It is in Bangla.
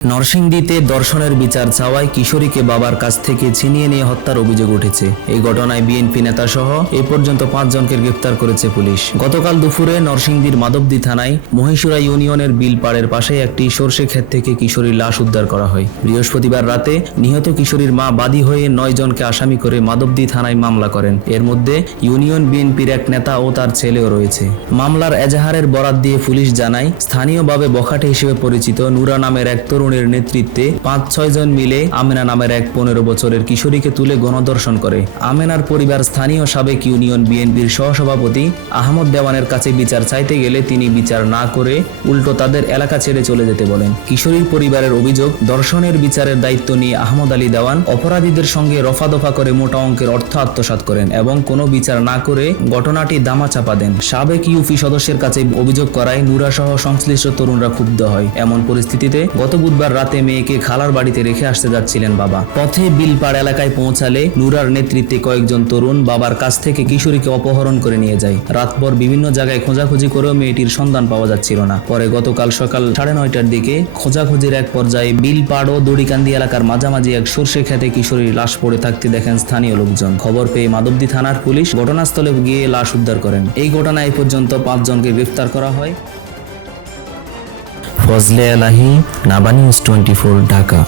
নরসিংদীতে ধর্ষণের বিচার চাওয়ায় কিশোরীকে বাবার কাছ থেকে ছিনিয়ে নিয়ে হত্যার অভিযোগ উঠেছে। এই ঘটনায় বিএনপি নেতা সহ এ পর্যন্ত 5 জনকে গ্রেফতার করেছে পুলিশ। গতকাল দুপুরে নরসিংদীর মাধবদী থানায় মহিষুরা ইউনিয়নের বিলপাড়ের পাশে একটি সরষে ক্ষেত থেকে কিশোরীর লাশ উদ্ধার করা হয়। বৃহস্পতিবার রাতে নিহত কিশোরীর মা বাদী হয়ে 9 জনকে আসামি করে মাধবদী থানায় মামলা করেন। এর মধ্যে ইউনিয়ন বিএনপির এক নেতা ও তার ছেলেও রয়েছে। মামলার এজাহারের বরাত দিয়ে পুলিশ জানায়, স্থানীয়ভাবে বখাটে হিসেবে পরিচিত নুরা নামের এক তরুণের নেতৃত্বে 5-6 জন মিলে আমেনা নামের এক 15 বছরের কিশোরীকে তুলে গণধর্ষণ করে। আমেনার পরিবার স্থানীয় সাবেক ইউনিয়ন বিএনপির সহসভাপতি আহমদ দেওয়ানের কাছে বিচার চাইতে গেলে তিনি বিচার না করে উল্টো তাদের এলাকা ছেড়ে চলে যেতে বলেন। কিশোরীর পরিবারের অভিযোগ, ধর্ষণের বিচারের দায়িত্ব নিয়ে আহমদ আলী দেওয়ান অপরাধীদের সঙ্গে রফাদফা করে মোটা অঙ্কের অর্থ আত্মসাৎ করেন এবং কোনো বিচার না করে ঘটনাটি দামাচাপা দেন। সাবেক ইউপি সদস্যের কাছে অভিযোগ করায় নুরা সহ সংশ্লিষ্ট তরুণরা ক্ষুব্ধ হয়। এমন পরিস্থিতিতে গত বুধবার রাতে মেয়েকে খালার বাড়িতে রেখে আসতে যাচ্ছিলেন বাবা। পথে বিলপাড় এলাকায় পৌঁছালে নুরার নেতৃত্বে কয়েকজন তরুণ বাবার কাছ থেকে কিশোরীকে অপহরণ করে নিয়ে যায়। রাতভর বিভিন্ন জায়গায় খোঁজাখুঁজি করেও মেয়েটির সন্ধান পাওয়া যাচ্ছিল না। পরে গতকাল সকাল 9:30টার দিকে খোঁজাখুঁজির এক পর্যায়ে বিলপাড় ও দড়িকান্দি এলাকার মাঝামাঝি এক সরষে খেতে কিশোরীর লাশ পড়ে থাকতে দেখেন স্থানীয় লোকজন। খবর পেয়ে মাধবদী থানার পুলিশ ঘটনাস্থলে গিয়ে লাশ উদ্ধার করেন। এই ঘটনায় এ পর্যন্ত 5 জনকে গ্রেফতার করা হয়। ফজলে এলাহি, নাবা নিউজ 24, ঢাকা।